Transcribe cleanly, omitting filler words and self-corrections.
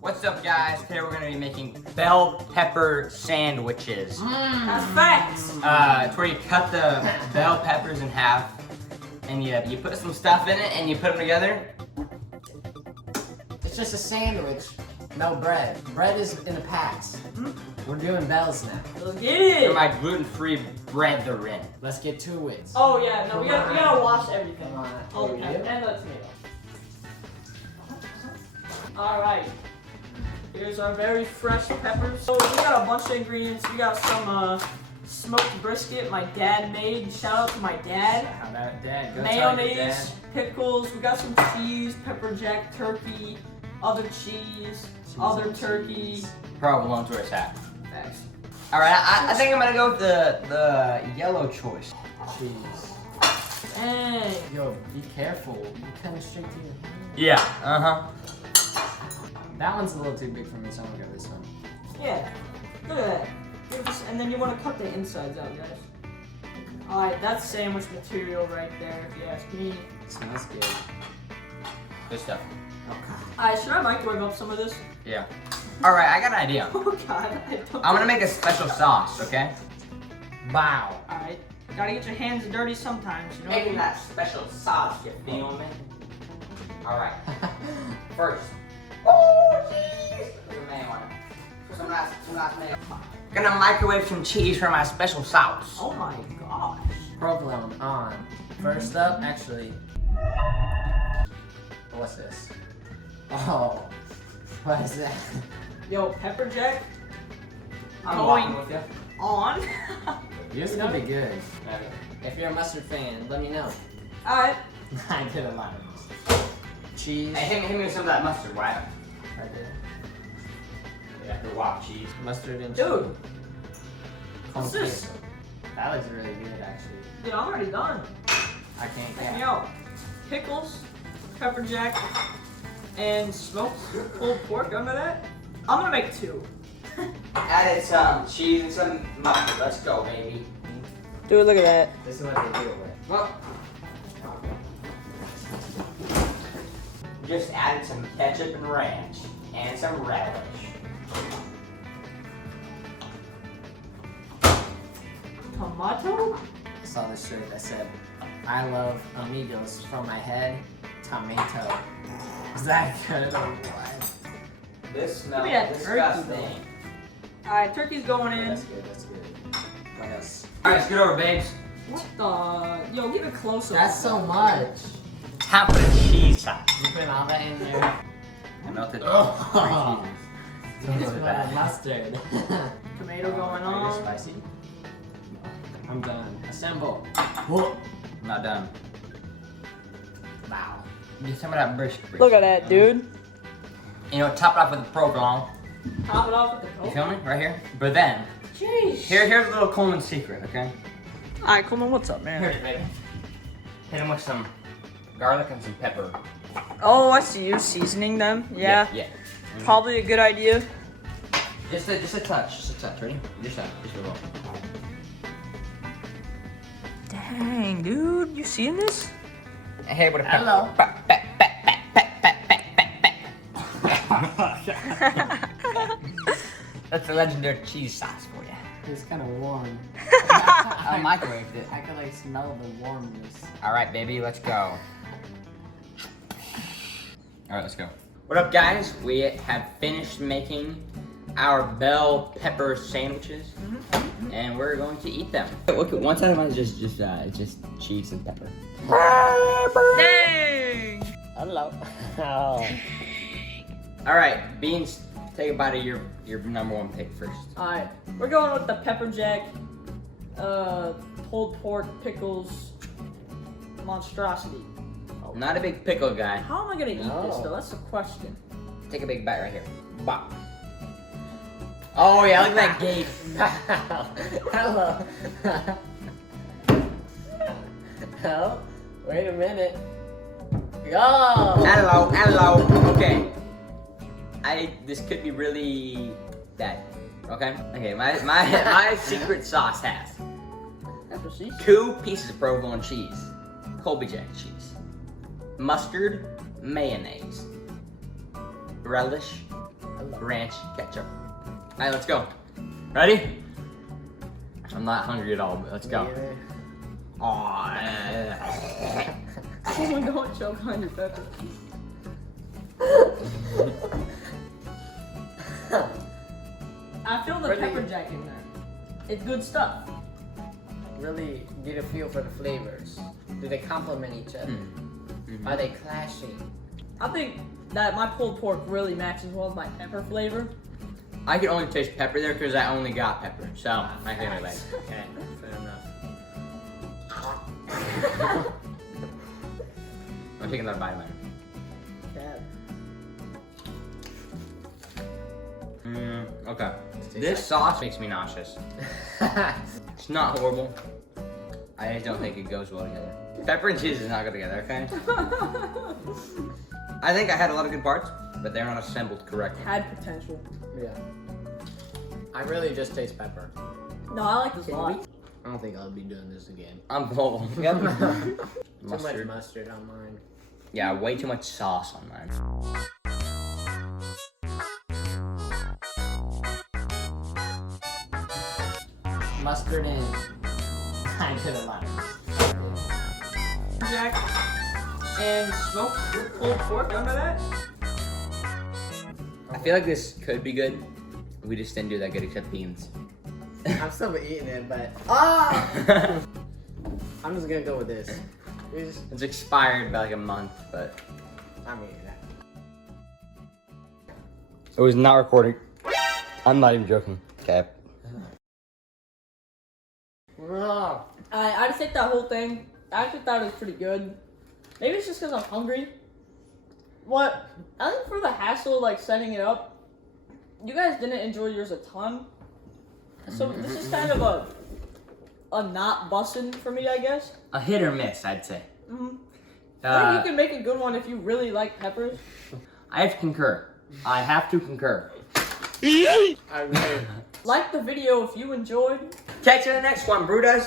What's up, guys? Today we're gonna be making bell pepper sandwiches. That's facts. It's where you cut the bell peppers in half, and you put some stuff in it, and you put them together. It's just a sandwich, no bread. Bread is in the past. We're doing bells now. Let's get it. For my gluten-free brethren. Let's get to it. Oh yeah, no, we gotta wash everything. Come on. Oh, Here we and do. the tomato. All right. Here's our very fresh peppers. So we got a bunch of ingredients. We got some smoked brisket my dad made. Shout out to my dad. How about Dad? Go tell your Mayonnaise, dad. pickles. We got some cheese, pepper jack, turkey, other cheese, other turkey. Provolone's where it's at. Facts. All right, I think I'm gonna go with the yellow choice. Cheese. Dang. Yo, be careful. You kind of straight to your hand. Yeah. That one's a little too big for me, so I'm gonna go this one. Yeah. Look at that. And then you want to cut the insides out, guys. All right, that's sandwich material right there, if you ask me. Smells good. Good stuff. All right, should I microwave up some of this? Yeah. All right, I got an idea. Oh God, I don't. I'm gonna make a special sauce, okay? Wow. All right, gotta get your hands dirty sometimes, you know. what I mean? that special sauce, you feel me? All right. First. Oh, cheese! Some nice mayo. Gonna microwave some cheese for my special sauce. Oh my gosh. Provolone on. First up, actually. What's this? Oh. What is that? Yo, pepper jack. I'm Going walking with you. on. This is gonna be good. If you're a mustard fan, let me know. All right. I did a lot of this. Cheese. Hey, hit me with some of that mustard, right? Right there. Yeah, the wok cheese. Mustard and Dude. cheese. What's Con this? queso. That looks really good, actually. Dude, I'm already done. I can't Check me count. out. Pickles, pepper jack, and smoked pulled pork under that. I'm gonna make two. Added some cheese and some mustard. Let's go, baby. Dude, look at that. This is what they do it with. Well, just added some ketchup and ranch and some relish. Tomato? I saw this shirt that said, I love amigos from my head, tomato. Is that good or what? This Give smells me that turkey, disgusting. Alright, turkey's going in. That's good, that's good. What else? Alright, scoot over, babes. What the? Yo, get it closer. That's so much. Time for the cheese sauce. You put all that in there. I melted Oh. three cheeses. It's with that mustard. Tomato going Very on. spicy. I'm done. Assemble. I'm not done. Wow. Get some of that brisket. Look at that, dude. You know, top it off with the provolone. Top it off with the You coke. feel me? Right here. But then, Jeez. here's a little Coleman secret, okay? Alright, Coleman, what's up, man? Here it is, baby. Hit him with some garlic and some pepper. Oh, I see you seasoning them. Yeah. Yeah. Probably a good idea. Just a touch. Just a touch. Ready? Just a little. Dang, dude. You seeing this? And hit it with a pepper. Hello. That's a legendary cheese sauce for you. It's kind of warm. I microwaved it. I can like smell the warmness. All right, baby, let's go. All right, let's go. What up, guys? We have finished making our bell pepper sandwiches, and we're going to eat them. Look, one side of mine is just cheese and pepper. Dang. Hello. Oh. All right, Beans, take a bite of your number one pick first. Alright, we're going with the pepper jack, pulled pork, pickles, monstrosity. Not a big pickle guy. How am I gonna eat this No. though? That's the question. Take a big bite right here. Bop. Oh yeah, look at that gate. Hello. Oh, wait a minute. Go. Hello. Okay. This could be really bad. Okay? Okay, my secret sauce has Pepper seasoning. 2 pieces of provolone cheese, Colby Jack cheese, mustard, mayonnaise, relish, ranch, ketchup. Alright, let's go. Ready? I'm not hungry at all, but let's go. Aw. Someone don't choke on your pepper. I feel the Really? pepper jack in there. It's good stuff. Really get a feel for the flavors. Do they complement each other? Mm-hmm. Are they clashing? I think that my pulled pork really matches well with my pepper flavor. I can only taste pepper there because I only got pepper, so I think I like. Okay, fair enough. I'm taking another bite of mine. Okay. This sauce makes me nauseous. It's not horrible. I just don't think it goes well together. Pepper and cheese does not go together, okay? I think I had a lot of good parts, but they're not assembled correctly. Had potential. Yeah. I really just taste pepper. No, I like this a lot. I don't think I'll be doing this again. I'm full. Yep. Too much Mustard. mustard on mine. Yeah, way too much sauce on mine. Mustard in. I could have lied. Jack and smoked pulled pork. Remember that? I feel like this could be good. We just didn't do that good except beans. I'm still eating it, but I'm just gonna go with this. It's expired by like a month, but I'm eating that. it was not recording. I'm not even joking. Okay. Oh, I just think that whole thing, I actually thought it was pretty good. Maybe it's just because I'm hungry. What? I think for the hassle, like setting it up, you guys didn't enjoy yours a ton. So this is kind of a not bussin' for me, I guess. A hit or miss, I'd say. Mm-hmm. I think Uh, you can make a good one if you really like peppers. I have to concur. I have to concur. I really. Like the video if you enjoyed. Catch you in the next one, Brutus.